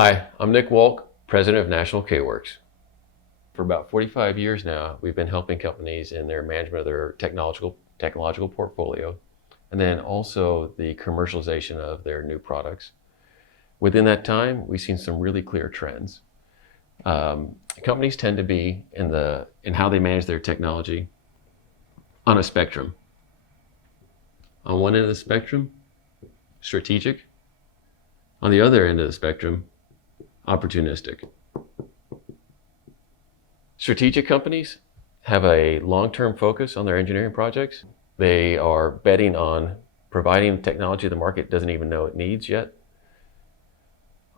Hi, I'm Nick Walk, President of National K-Works. For about 45 years now, we've been helping companies in their management of their technological portfolio, and then also the commercialization of their new products. Within that time, we've seen some really clear trends. Companies tend to be in how they manage their technology on a spectrum. On one end of the spectrum, strategic. On the other end of the spectrum, opportunistic. Strategic companies have a long-term focus on their engineering projects. They are betting on providing technology the market doesn't even know it needs yet.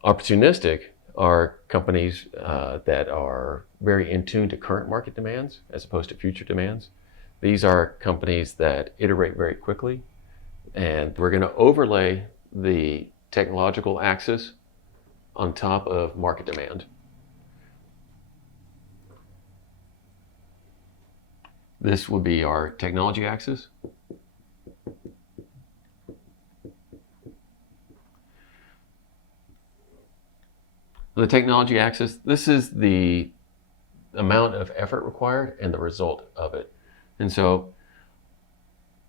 Opportunistic are companies that are very in tune to current market demands as opposed to future demands. These are companies that iterate very quickly, and we're going to overlay the technological axis on top of market demand. This would be our technology axis. On the technology axis, this is the amount of effort required and the result of it. And so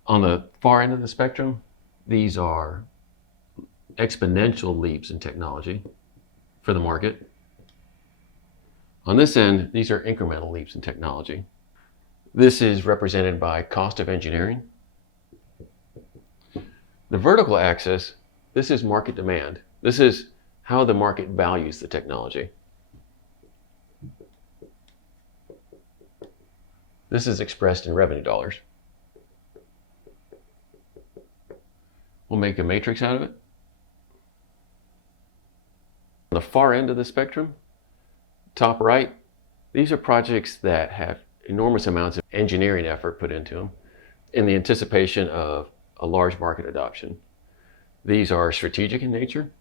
on the far end of the spectrum, these are exponential leaps in technology for the market. On this end, these are incremental leaps in technology. This is represented by cost of engineering. The vertical axis, this is market demand. This is how the market values the technology. This is expressed in revenue dollars. We'll make a matrix out of it. On the far end of the spectrum, top right, these are projects that have enormous amounts of engineering effort put into them in the anticipation of a large market adoption. These are strategic in nature.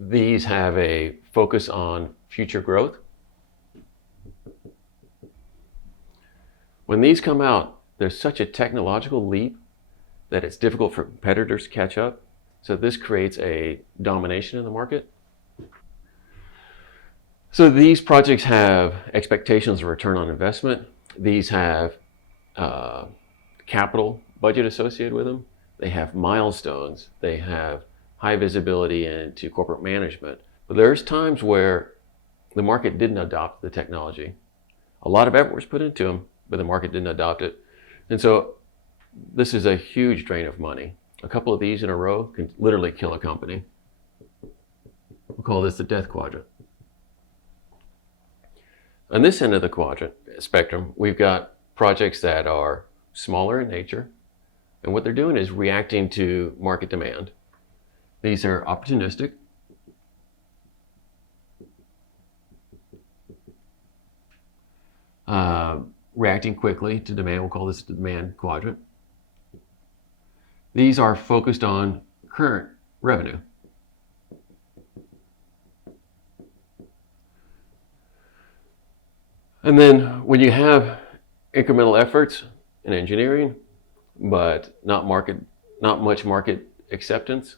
These have a focus on future growth. When these come out, there's such a technological leap that it's difficult for competitors to catch up. So this creates a domination in the market. So these projects have expectations of return on investment. These have capital budget associated with them. They have milestones. They have high visibility into corporate management. But there's times where the market didn't adopt the technology. A lot of effort was put into them, but the market didn't adopt it. And so this is a huge drain of money. A couple of these in a row can literally kill a company. We'll call this the death quadrant. On this end of the quadrant spectrum, we've got projects that are smaller in nature, and what they're doing is reacting to market demand. These are opportunistic. Reacting quickly to demand, we'll call this the demand quadrant. These are focused on current revenue. And then when you have incremental efforts in engineering, but not much market acceptance,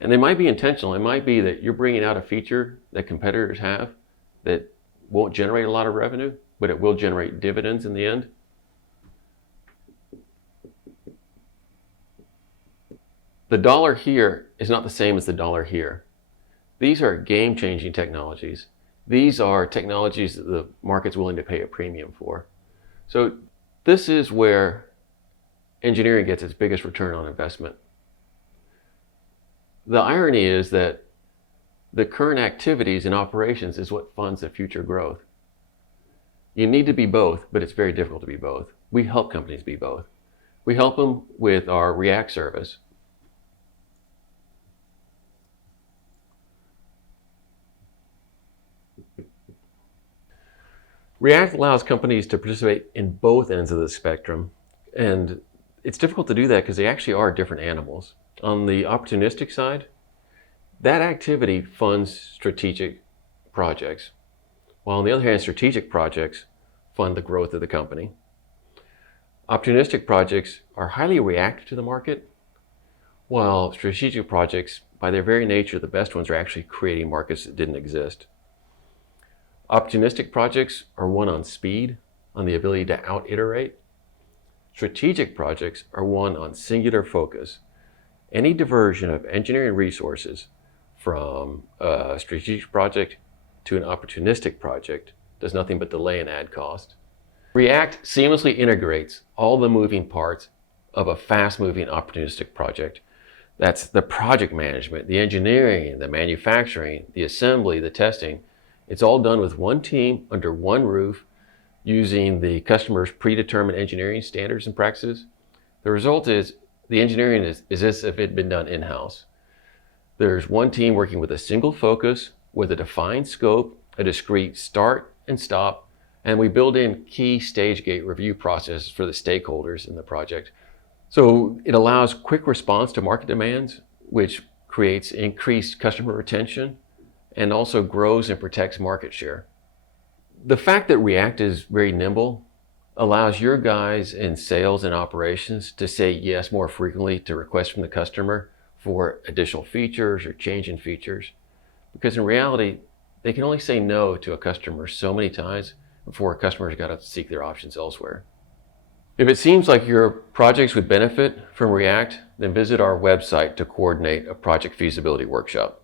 and they might be intentional. It might be that you're bringing out a feature that competitors have that won't generate a lot of revenue, but it will generate dividends in the end. The dollar here is not the same as the dollar here. These are game-changing technologies. These are technologies that the market's willing to pay a premium for. So this is where engineering gets its biggest return on investment. The irony is that the current activities and operations is what funds the future growth. You need to be both, but it's very difficult to be both. We help companies be both. We help them with our React service. React allows companies to participate in both ends of the spectrum, and it's difficult to do that because they actually are different animals. On the opportunistic side, that activity funds strategic projects, while on the other hand, strategic projects fund the growth of the company. Opportunistic projects are highly reactive to the market, While strategic projects, by their very nature, the best ones are actually creating markets that didn't exist. Opportunistic projects are won on speed, on the ability to out-iterate. Strategic projects are won on singular focus. Any diversion of engineering resources from a strategic project to an opportunistic project does nothing but delay and add cost. React seamlessly integrates all the moving parts of a fast-moving opportunistic project. That's the project management, the engineering, the manufacturing, the assembly, the testing. It's all done with one team under one roof using the customer's predetermined engineering standards and practices. The result is the engineering is as if it had been done in-house. There's one team working with a single focus, with a defined scope, a discrete start and stop, and we build in key stage gate review processes for the stakeholders in the project. So it allows quick response to market demands, which creates increased customer retention and also grows and protects market share. The fact that React is very nimble allows your guys in sales and operations to say yes more frequently to requests from the customer for additional features or change in features. Because in reality, they can only say no to a customer so many times before a customer's got to seek their options elsewhere. If it seems like your projects would benefit from React, then visit our website to coordinate a project feasibility workshop.